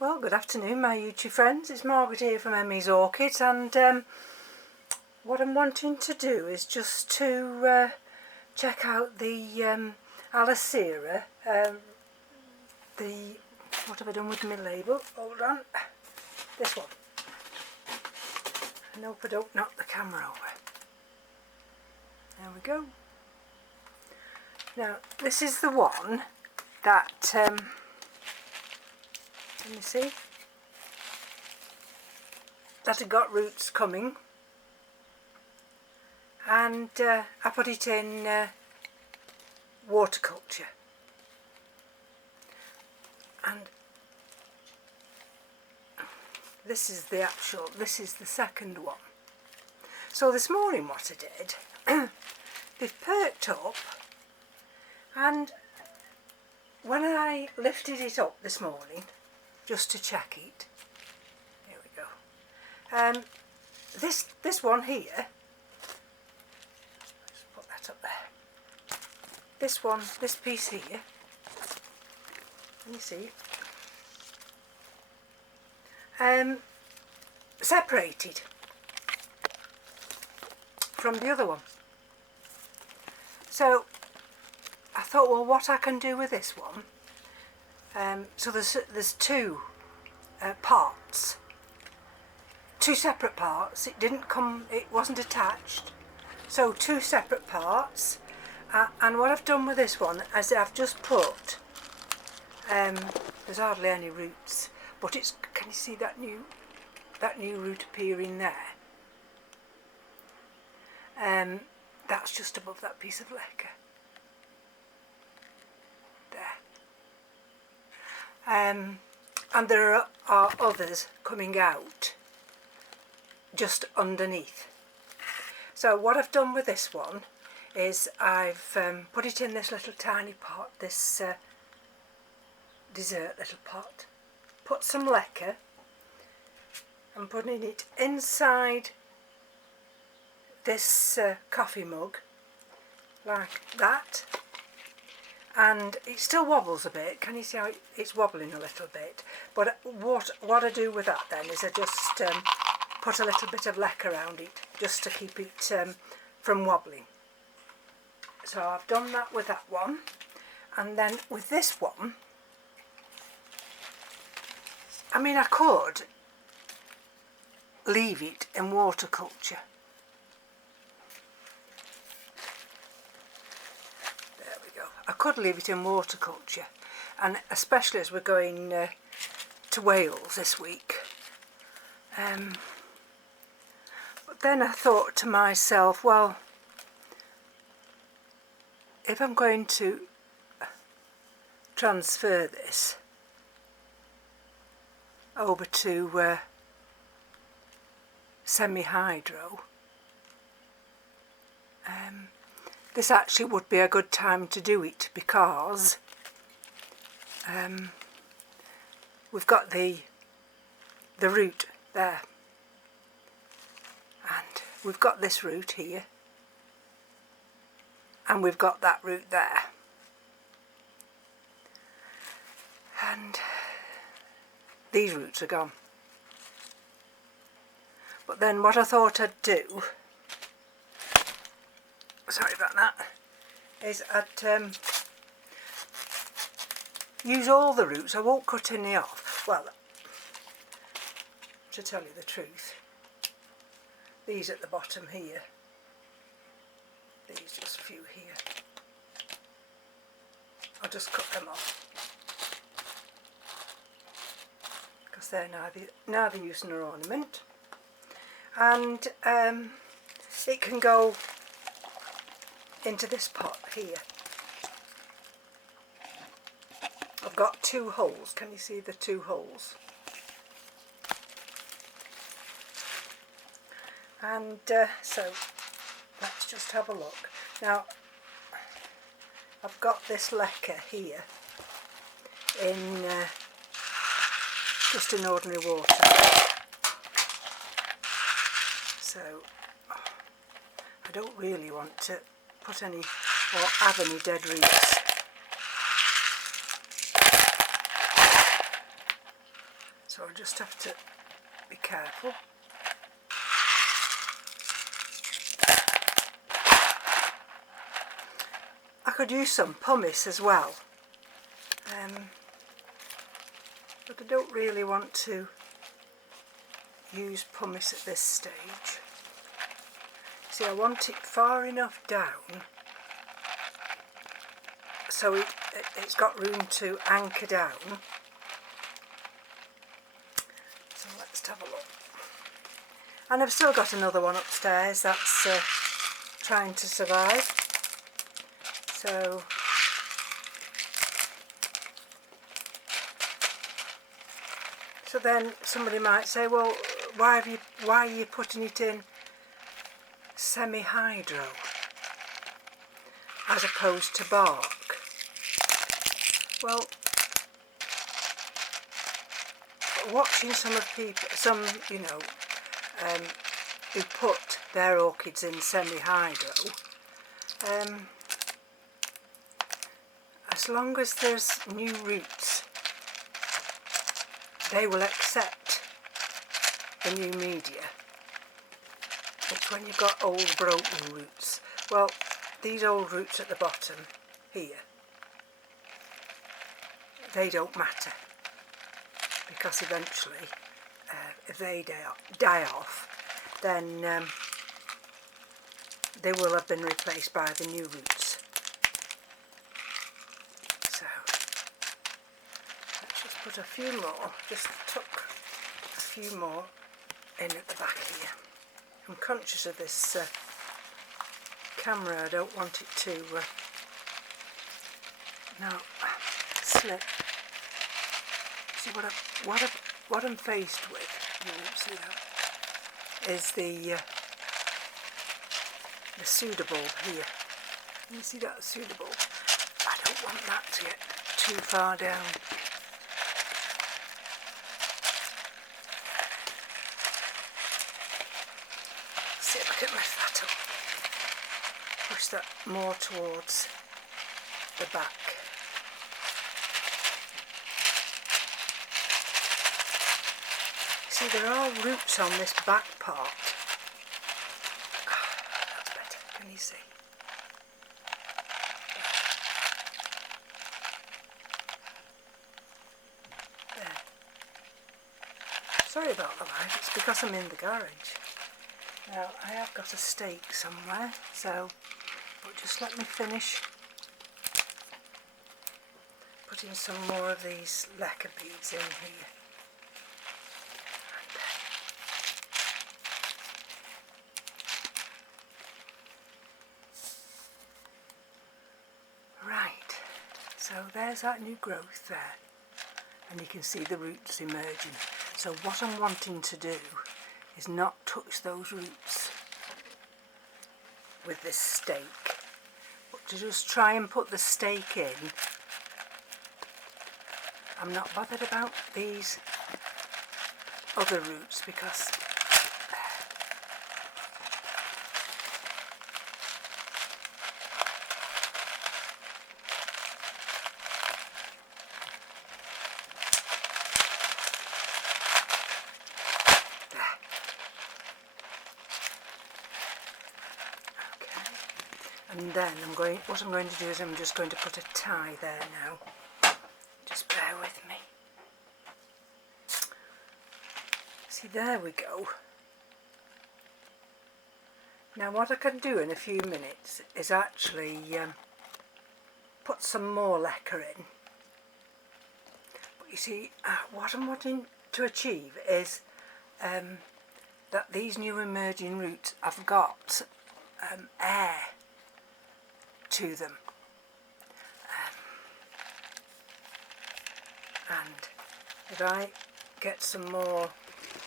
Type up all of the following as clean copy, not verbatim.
Well, good afternoon my YouTube friends, it's Margaret here from M.E.s Orchids, and what I'm wanting to do is just to check out the Alicera, what have I done with my label? Hold on, this one. I hope I don't knock the camera over. There we go. Now this is the one that, let me see, that had got roots coming, and I put it in waterculture, and this is the second one. So this morning what I did, they've perked up, and when I lifted it up this morning just to check it, here we go, this one here, let's put that up there, this piece here, can you see, separated from the other one. So I thought, well, what I can do with this one, so there's two parts, two separate parts. It wasn't attached, so two separate parts. And what I've done with this one is I've just put, there's hardly any roots, but it's, can you see that new root appearing there? That's just above that piece of lacquer. And there are others coming out just underneath. So what I've done with this one is I've put it in this little tiny pot, this dessert little pot, put some lacquer and putting it inside this coffee mug like that. And it still wobbles a bit. Can you see how it's wobbling a little bit? But what I do with that then is I just put a little bit of lacquer around it just to keep it from wobbling. So I've done that with that one, and then with this one, I mean, I could leave it in waterculture. I could leave it in waterculture, and especially as we're going to Wales this week. But then I thought to myself, well, if I'm going to transfer this over to semi-hydro, this actually would be a good time to do it, because we've got the root there, and we've got this root here, and we've got that root there, and these roots are gone. But then what I thought I'd do, sorry about that, is I'd use all the roots. I won't cut any off. Well, to tell you the truth, these at the bottom here, these just a few here, I'll just cut them off, because they're neither use nor ornament, and it can go into this pot here. I've got two holes. Can you see the two holes? And so let's just have a look. Now I've got this lacquer here in just in ordinary water. So I don't really want to put any or add any dead roots. So I just have to be careful. I could use some pumice as well, but I don't really want to use pumice at this stage. See, I want it far enough down so it's got room to anchor down. So let's have a look. And I've still got another one upstairs that's trying to survive. So then somebody might say, well, why are you putting it in semi-hydro as opposed to bark? Well, watching some who put their orchids in semi-hydro, as long as there's new roots, they will accept the new media. It's when you've got old broken roots. Well, these old roots at the bottom here, they don't matter, because eventually if they die off, then they will have been replaced by the new roots. So let's just put a few more, just tuck a few more in at the back here. I'm conscious of this camera, I don't want it to slip. See what I'm faced with, you won't see that, is the pseudobulb here. You see that pseudobulb? I don't want that to get too far down. See if I can lift that up. Push that more towards the back. See, there are roots on this back part. That's better, can you see? There. Sorry about the light, it's because I'm in the garage. Now, I have got a stake somewhere, but just let me finish putting some more of these lacquer beads in here. So there's that new growth there, and you can see the roots emerging. So what I'm wanting to do is not touch those roots with this stake, but to just try and put the stake in. I'm not bothered about these other roots because and then what I'm going to do is I'm just going to put a tie there now. Just bear with me. See, there we go. Now what I can do in a few minutes is actually put some more lacquer in. But you see, what I'm wanting to achieve is that these new emerging roots have got air to them, and if I get some more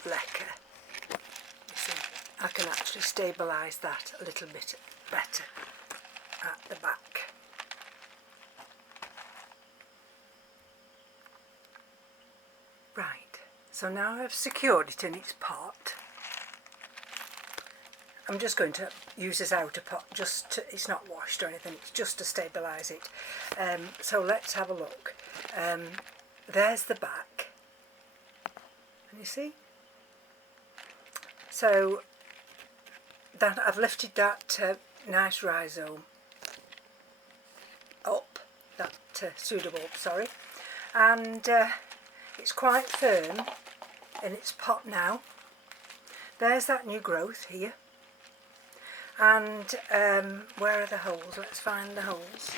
lacquer, you see, I can actually stabilise that a little bit better at the back. Right, so now I've secured it in its pot. I'm just going to use this outer pot, it's not washed or anything, it's just to stabilise it. So let's have a look. There's the back, Can you see? So that I've lifted that nice rhizome up, that pseudobulb, sorry, and it's quite firm in its pot now. There's that new growth here, and where are the holes? Let's find the holes.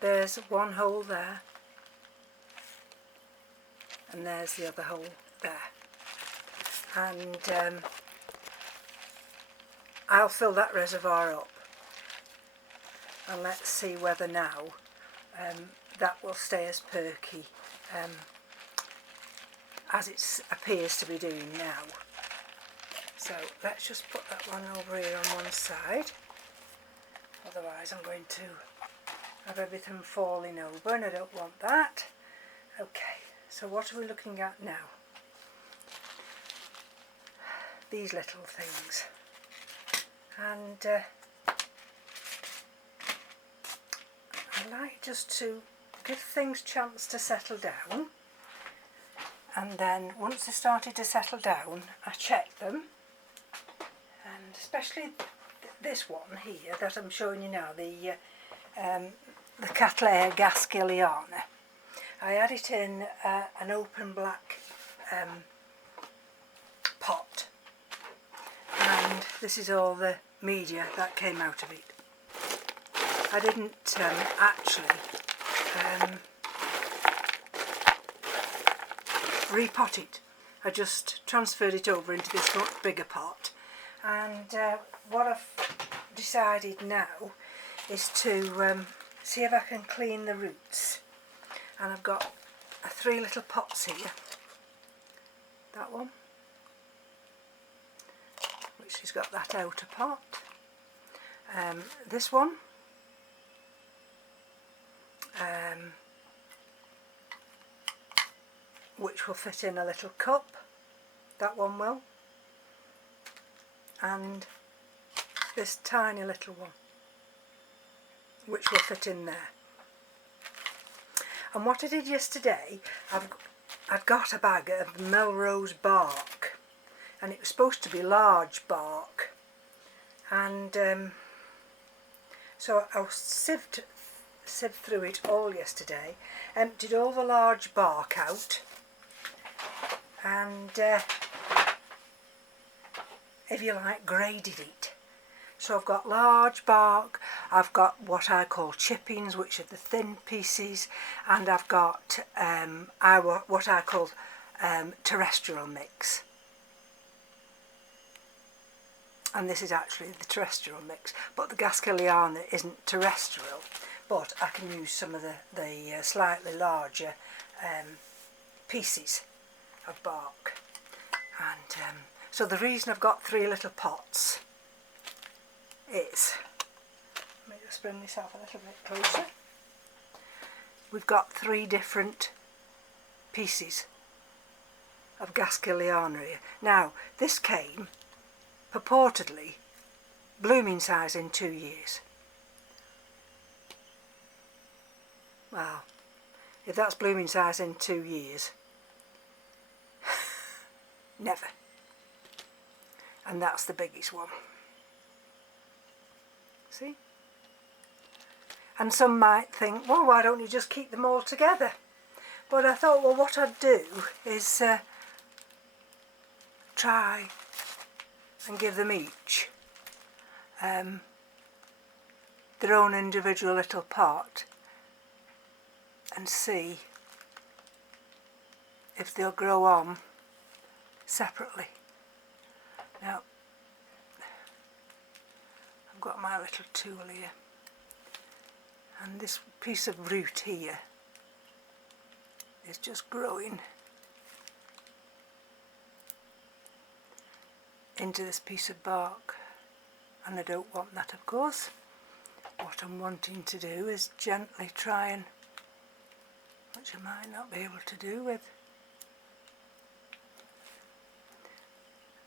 There's one hole there, and there's the other hole there, and I'll fill that reservoir up, and let's see whether now that will stay as perky as it appears to be doing now. So let's just put that one over here on one side, otherwise I'm going to have everything falling over and I don't want that. Okay, so what are we looking at now? These little things, and I like just to give things a chance to settle down, and then once they started to settle down I check them, and especially this one here that I'm showing you now, the Cattleya Gaskeliana. I had it in an open black pot, and this is all the media that came out of it. I didn't actually repot it. I just transferred it over into this much bigger pot, and what I've decided now is to see if I can clean the roots, and I've got 3 little pots here. That one, which has got that outer pot, this one, which will fit in a little cup, that one will, and this tiny little one, which will fit in there. And what I did yesterday, I'd got a bag of Melrose bark, and it was supposed to be large bark, and so I sieved through it all yesterday, emptied all the large bark out, and if you like, graded it. So I've got large bark, I've got what I call chippings, which are the thin pieces, and I've got what I call terrestrial mix. And this is actually the terrestrial mix, but the Gaskeliana isn't terrestrial, but I can use some of the slightly larger pieces of bark. And so the reason I've got 3 little pots is, let me just bring this up a little bit closer. We've got 3 different pieces of Gaskeliana here. Now, this came purportedly blooming size in 2 years. Well, if that's blooming size in 2 years, never. And that's the biggest one. See? And some might think, well, why don't you just keep them all together? But I thought, well, what I'd do is try and give them each their own individual little pot, and see if they'll grow on separately. Now, I've got my little tool here, and this piece of root here is just growing into this piece of bark, and I don't want that, of course. What I'm wanting to do is gently try and, which I might not be able to do with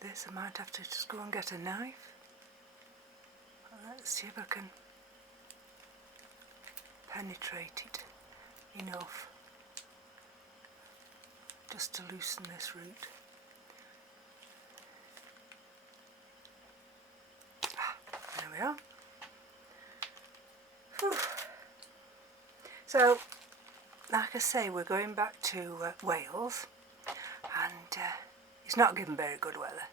this, I might have to just go and get a knife. Let's see if I can penetrate it enough just to loosen this root. There we are. Whew. So, like I say, we're going back to Wales, and it's not given very good weather,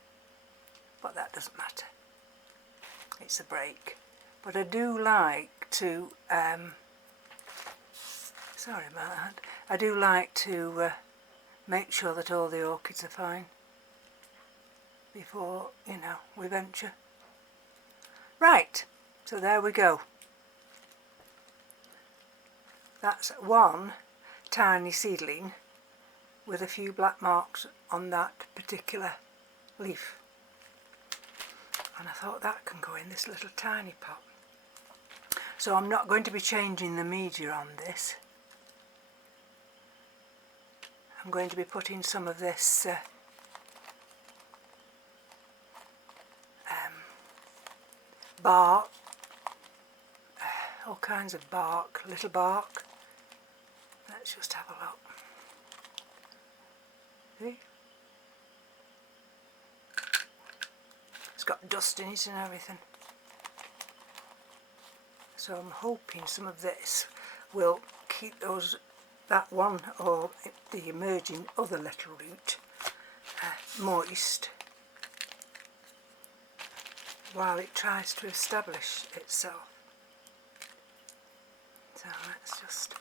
but that doesn't matter. It's a break. But I do like to, sorry about that, I do like to make sure that all the orchids are fine before, you know, we venture. Right, so there we go. That's one tiny seedling with a few black marks on that particular leaf. And I thought that can go in this little tiny pot. So I'm not going to be changing the media on this. I'm going to be putting some of this bark, all kinds of bark, little bark. Let's just have a look. See? It's got dust in it and everything. So I'm hoping some of this will keep that one or the emerging other little root moist while it tries to establish itself. So let's just...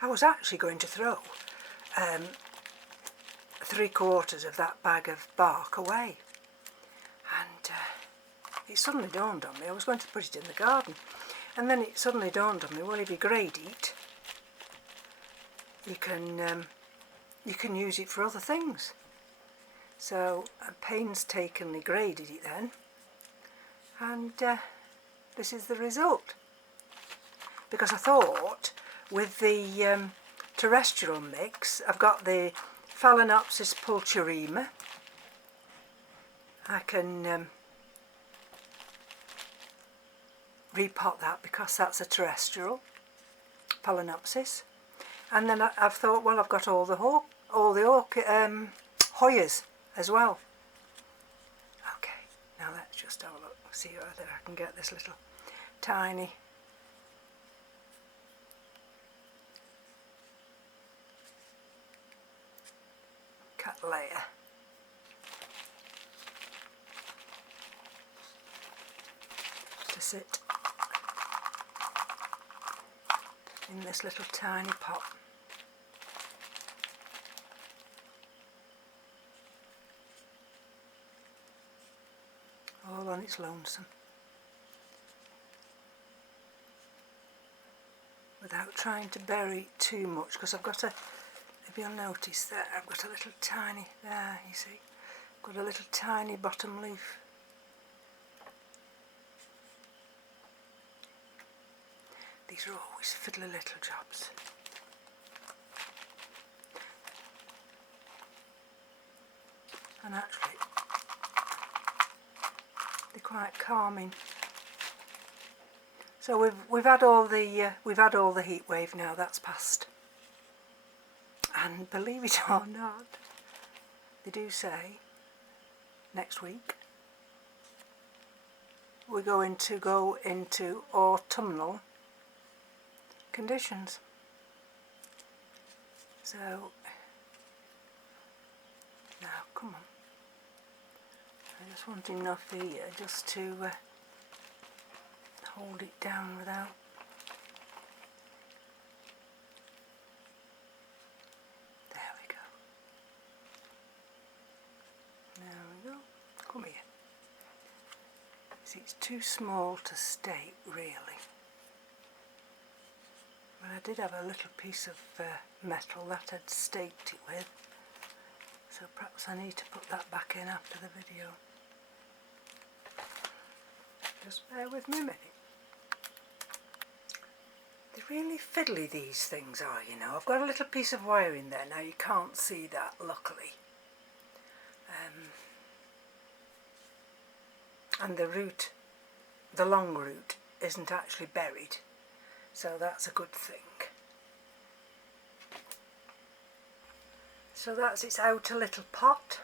I was actually going to throw 3/4 of that bag of bark away, and it suddenly dawned on me I was going to put it in the garden, and then it suddenly dawned on me, well, if you grade it, you can use it for other things. So I painstakingly graded it then, and this is the result. Because I thought with the terrestrial mix, I've got the Phalaenopsis pulcherrima. I can repot that because that's a terrestrial Phalaenopsis. And then I've thought, well, I've got all the Hoyas as well. Okay, now let's just have a look, see whether I can get this little tiny layer. To sit in this little tiny pot. All on its lonesome. Without trying to bury it too much, because I've got a, if you'll notice there, I've got a little tiny, there you see, got a little tiny bottom leaf. These are always fiddly little jobs. And actually, they're quite calming. So we've had all the heat wave now. That's passed. And believe it or not, they do say next week we're going to go into autumnal conditions. So now, come on. I just want enough here just to hold it down without. There we go. There we go. Come here. See, it's too small to stake, really. But I did have a little piece of metal that I'd staked it with, so perhaps I need to put that back in after the video. Just bear with me a minute. They're really fiddly, these things are, you know. I've got a little piece of wire in there now, you can't see that, luckily. And the root, the long root, isn't actually buried, so that's a good thing. So that's its outer little pot,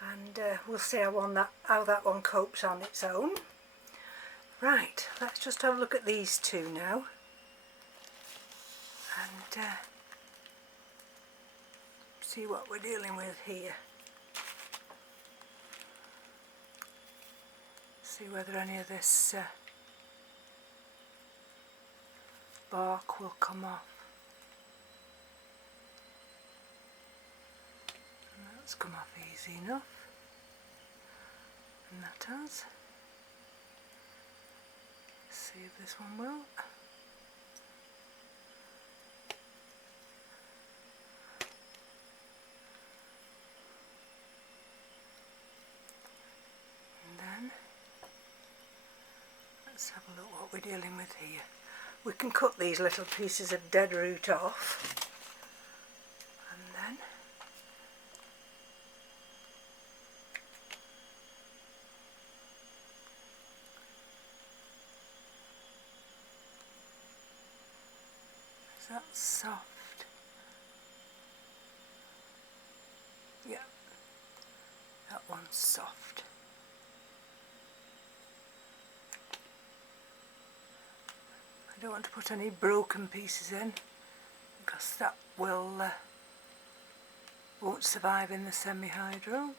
and we'll see how that one copes on its own. Right, let's just have a look at these two now, and see what we're dealing with here. See whether any of this bark will come off. And that's come off easy enough, and that has. See if this one will. And then let's have a look what we're dealing with here. We can cut these little pieces of dead root off, and then is that soft? Yeah, that one's soft. I don't want to put any broken pieces in because that won't survive in the semi-hydro.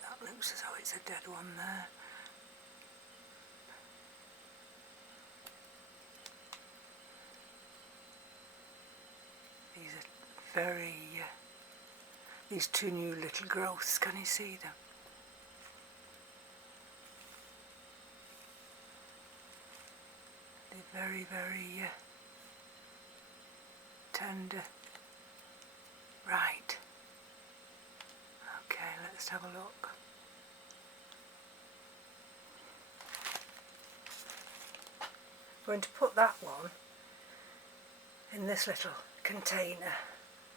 That looks as though it's a dead one there. These are very, these two new little growths, can you see them? They're very, very tender. Right. Okay, let's have a look. I'm going to put that one in this little container.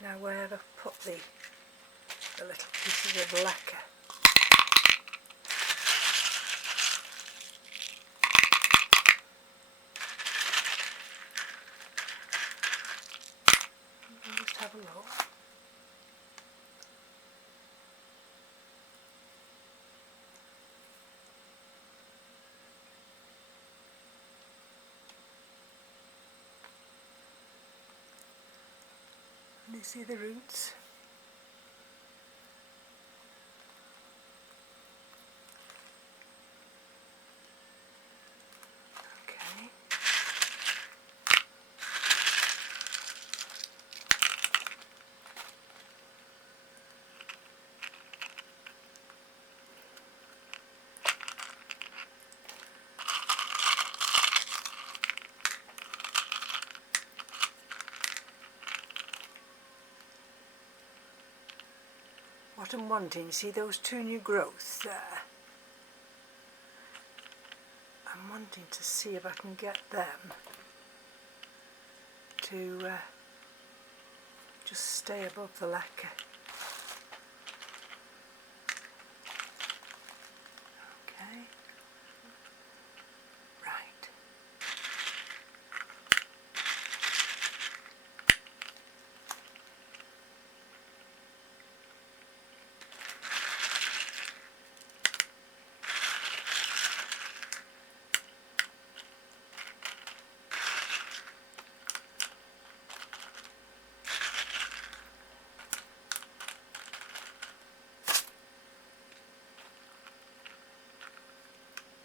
Now where I've put the little pieces of lacquer. I'll just have a look. And you see the roots? Okay. What I'm wanting, see those two new growths there? I'm wanting to see if I can get them to just stay above the lacquer. Okay. Right.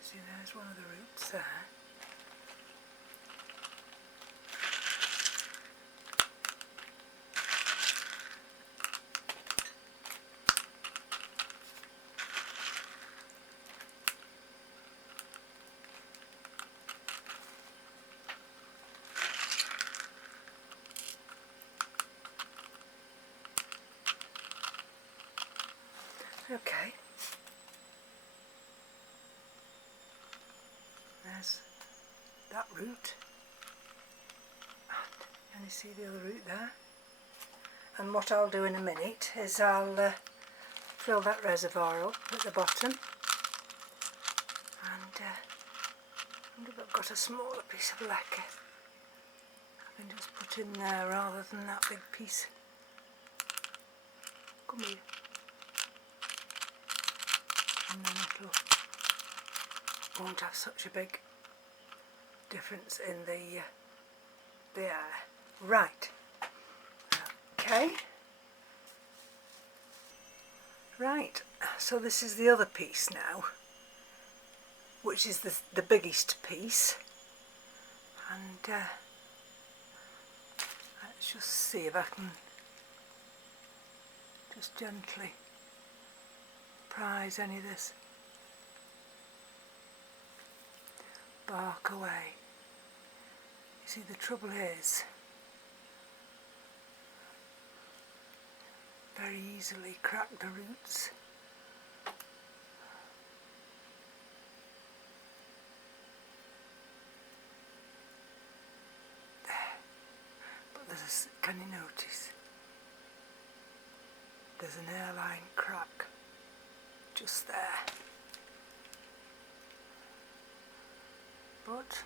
See, there's one of the roots there. Okay. There's that root, and you see the other root there. And what I'll do in a minute is I'll fill that reservoir up at the bottom, and I wonder if I've got a smaller piece of lacquer I can just put in there rather than that big piece. Come here. And then it won't have such a big difference in the air. Right. Okay. Right. So this is the other piece now, which is the biggest piece. And let's just see if I can just gently prise any of this bark away. You see, the trouble is very easily crack the roots. There. But there's can you notice? There's an airline crack just there. But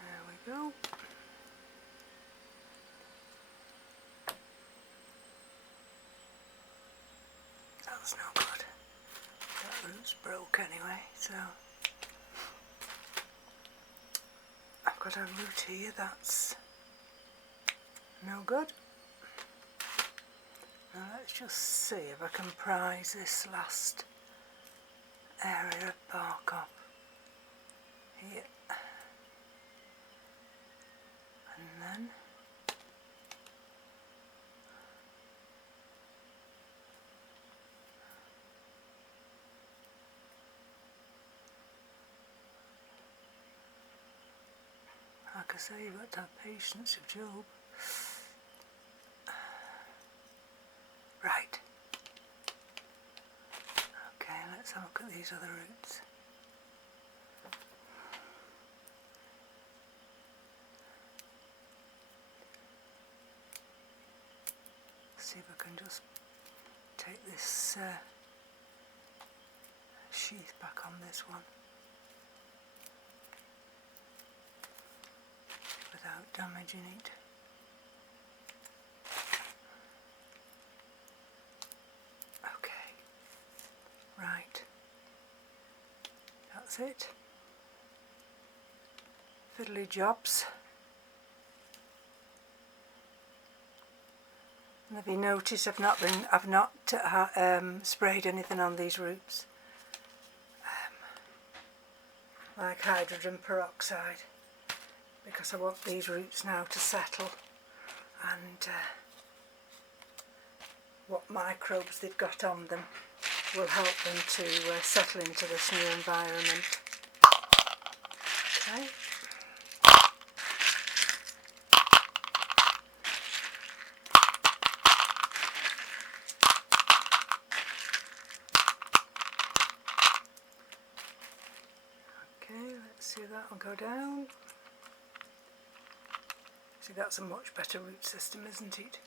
there we go. That's no good. That root's broke anyway, so I've got a root here that's no good. Now let's just see if I can prise this last area of bark off here, and then like I say, you've got to have patience with Job. Right. Okay, let's have a look at these other roots. See if I can just take this sheath back on this one without damaging it. Okay, right, that's it. Fiddly jobs. And have you noticed I've not sprayed anything on these roots, like hydrogen peroxide, because I want these roots now to settle, and what microbes they've got on them will help them to settle into this new environment. Okay. Okay, let's see that will go down. See, that's a much better root system, isn't it?